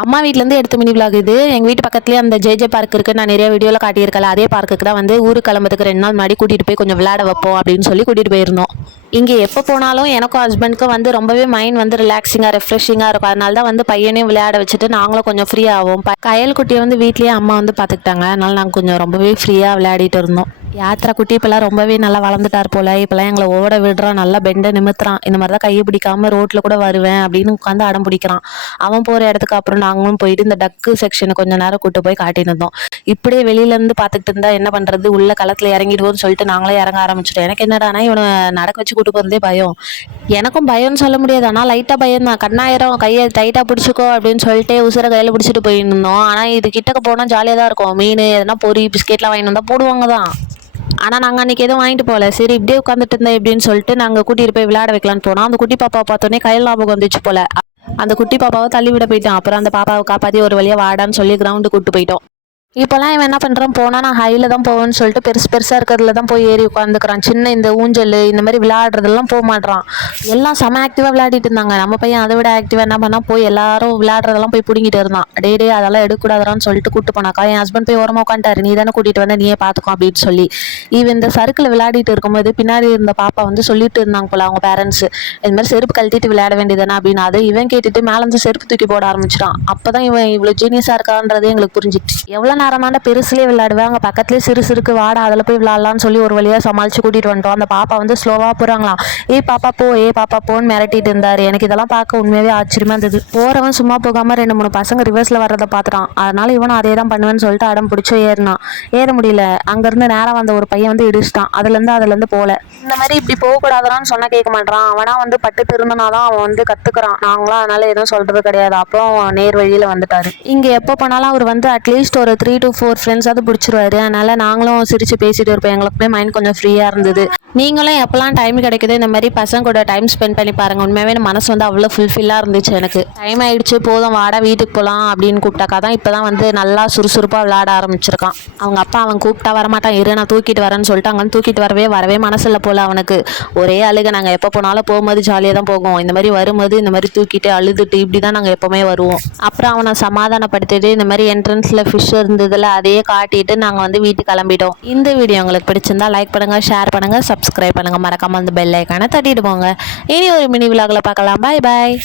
அம்மா வீட்டிலேருந்து எடுத்த மினி விலாக் இது. எங்கள் வீட்டு பக்கத்துலேயே அந்த ஜேஜே பார்க் இருக்குது. நான் நிறைய வீடியோவில் காட்டியிருக்கல. அதே பார்க்குக்கு தான் வந்து ஊருக்கு கிளம்புறதுக்கு 2 நாள் முன்னாடி கூட்டிகிட்டு போய் கொஞ்சம் விளையாட வைப்போம் அப்படின்னு சொல்லி கூட்டிகிட்டு போயிருந்தோம். இங்கே எப்போ போனாலும் எனக்கும் ஹஸ்பண்டுக்கும் வந்து ரொம்பவே மைண்ட் வந்து ரிலாக்ஸிங்காக ரெஃப்ரெஷிங்காக இருக்கும். அதனால தான் வந்து பையனையும் விளையாட வச்சுட்டு நாங்களும் கொஞ்சம் ஃப்ரீ ஆகும். கயல் குட்டியை வந்து வீட்லேயே அம்மா வந்து பார்த்துக்கிட்டாங்க. அதனால நாங்கள் கொஞ்சம் ரொம்பவே ஃப்ரீயாக விளையாடிட்டு இருந்தோம். யாத்திரா குட்டி இப்போலாம் ரொம்பவே நல்லா வளர்ந்துட்டார் போல். இப்போலாம் எங்களை ஓட விடுறான், நல்லா பெண்டை நிமித்துறான். இந்த மாதிரி தான் கையை பிடிக்காமல் ரோட்டில் கூட வருவேன் அப்படின்னு உட்காந்து அடம் பிடிக்கிறான். அவன் போகிற இடத்துக்கு அப்புறம் நாங்களும் போயிட்டு இந்த டக்கு செக்ஷனை கொஞ்சம் நேரம் கூட்டு போய் காட்டியிருந்தோம். இப்படியே வெளியிலேருந்து பார்த்துக்கிட்டு இருந்தால் என்ன பண்ணுறது, உள்ள களத்தில் இறங்கிடுவோம்னு சொல்லிட்டு நாங்களே இறங்க ஆரம்பிச்சிட்டோம். எனக்கு என்னடானா இவனை நடக்க வச்சு கூட்டு போகிறதே பயம். எனக்கும் பயம்னு சொல்ல முடியாது, ஆனால் லைட்டாக பயம் தான். கண்ணாயிரம் கையை டைட்டாக பிடிச்சிக்கோ அப்படின்னு சொல்லிட்டு உசுரை கையில் பிடிச்சிட்டு போயிருந்தோம். ஆனால் இது கிட்டக்க போனால் ஜாலியாக தான் இருக்கும். மீன் எதனா பொரி பிஸ்கெட்லாம் வாங்கிட்டு வந்தால் போடுவாங்க தான். ஆனால் நாங்கள் அன்றைக்கி எதுவும் வாங்கிட்டு போகல. சரி இப்படியே உட்காந்துட்டு இருந்தேன் எப்படின்னு சொல்லிட்டு நாங்கள் கூட்டிகிட்டு போய் விளையாட வைக்கலான்னு போனோம். அந்த குட்டி பாப்பாவை பார்த்தோன்னே கையில் ஞாபகம் வந்துச்சு போல். அந்த குட்டி பாப்பாவை தள்ளி விட போயிட்டோம். அப்புறம் அந்த பாப்பாவை காப்பாற்றி ஒரு வழியாக வாடான்னு சொல்லி கிரவுண்டு கூப்பிட்டு போயிட்டோம். இப்போலாம் இவன் என்ன பண்ணுறான், போனால் நான் ஹையில் தான் போவேன்னு சொல்லிட்டு பெருசாக இருக்கிறதுல தான் போய் ஏறி உட்காந்துக்கிறான். சின்ன இந்த ஊஞ்சல் இந்த மாதிரி விளையாடுறதெல்லாம் போக மாட்றான். எல்லாம் செம ஆக்டிவாக விளையாடிட்டு இருந்தாங்க. நம்ம பையன் அதை விட ஆக்டிவாக என்ன பண்ணால் போய் எல்லாரும் விளையாடுறதெல்லாம் போய் பிடிங்கிட்டு இருந்தான். டே அதெல்லாம் எடுக்கக்கூடாதான்னு சொல்லிட்டு கூப்பிட்டு போனாக்கா என் ஹஸ்பண்ட் போய் ஓரமாக உட்காந்துட்டாரு. நீ தானே கூட்டிகிட்டு வந்த, நீயே பார்த்துக்கோ அப்படின்னு சொல்லி. இவன் இந்த சர்க்கிள் விளையாடிட்டு இருக்கும்போது பின்னாடி இருந்த பாப்பா வந்து சொல்லிட்டு இருந்தாங்க போல அவங்க பேரண்ட்ஸ், இது மாதிரி செருப்பு கழட்டிட்டு விளையாட வேண்டியதுதானே அப்படின்னு. அதை இவன் கேட்டுட்டு மேலே இருந்து செருப்பு தூக்கி போட ஆரம்பிச்சிட்டான். அப்போ தான் இவன் இவ்வளோ ஜீனியஸாக இருக்கான்றதே எங்களுக்கு புரிஞ்சிட்டு. எவ்வளோ நேரமான பெருசுலேயே விளையாடுவேன், அங்கே பக்கத்துலேயே சிறுசுக்கு வாடா அதில் போய் விளையாடலான்னு சொல்லி ஒரு வழியாக சமாளித்து கூட்டிகிட்டு வந்துட்டோம். அந்த பாப்பா வந்து ஸ்லோவாக போகிறாங்களாம். பாப்பா போ பாப்பா போன்னு மிரட்டிட்டு இருந்தார். எனக்கு இதெல்லாம் பார்க்க உண்மையாகவே ஆச்சரியமாக இருந்தது. போகிறவன் சும்மா போகாமல் 2-3 பசங்க ரிவர்ஸில் வர்றதை பார்த்துட்டான். அதனால இவனும் அதே தான் பண்ணுவேன்னு சொல்லிட்டு அடம் பிடிச்சி ஏற முடியல. அங்கேருந்து நேராக வந்த ஒரு பையன் வந்து இடிச்சிட்டான். அதுலேருந்து போல. இந்த மாதிரி இப்படி போகக்கூடாதான்னு சொன்னால் கேட்க மாட்டான். அவனா வந்து பட்டு திருந்தினாதான் அவன் வந்து கற்றுக்குறான். நாங்களாம் அதனால எதுவும் சொல்கிறது கிடையாது. அப்புறம் நேர் வழியில் வந்துட்டார். இங்கே எப்போ போனாலும் அவர் வந்து அட்லீஸ்ட் ஒரு 3 to 4 ஃப்ரெண்ட்ஸாவது பிடிச்சிருவாரு. அதனால நாங்களும் சிரித்து பேசிட்டு இருப்போம். எங்களுக்குமே மைண்ட் கொஞ்சம் ஃப்ரீயாக இருந்தது. நீங்களும் எப்போல்லாம் டைம் கிடைக்குது இந்த மாதிரி பசங்க கூட டைம் ஸ்பெண்ட் பண்ணி பாருங்கள். உண்மையாகவே மனசு வந்து அவ்வளோ ஃபுல்ஃபில்லாக இருந்துச்சு. எனக்கு டைம் ஆகிடுச்சு போதும் வாடா வீட்டுக்கு போகலாம் அப்படின்னு கூப்பிட்டாக்கா தான் இப்போ தான் வந்து நல்லா சுறுசுறுப்பாக விளையாட ஆரம்பிச்சிருக்கான். அவங்க அப்பா அவன் கூப்பிட்டா வரமாட்டான், இரு நான் தூக்கிட்டு வரேன்னு சொல்லிட்டு அங்கே தூக்கிட்டு வரவே மனசில்ல போல் அவனுக்கு. ஒரே அழுக. நாங்கள் எப்போ போனாலும் போகும்போது ஜாலியாக தான் போகும். இந்த மாதிரி வரும்போது இந்த மாதிரி தூக்கிட்டு அழுதுட்டு இப்படி தான் நாங்கள் எப்போவுமே வருவோம். அப்புறம் அவனை சமாதானப்படுத்திட்டு இந்த மாதிரி என்ட்ரன்ஸில் ஃபிஷ் இருந்ததில் அதையே காட்டிட்டு நாங்கள் வந்து வீட்டுக்கு கிளம்பிட்டோம். இந்த வீடியோ உங்களுக்கு பிடிச்சிருந்தா லைக் பண்ணுங்கள், ஷேர் பண்ணுங்கள், சப்ஸ்கிரைப் பண்ணுங்கள். மறக்காமல் அந்த பெல் ஐக்கானை தட்டிட்டு போங்க. இனி ஒரு மினி விலாகில் பார்க்கலாம். பாய் பாய்.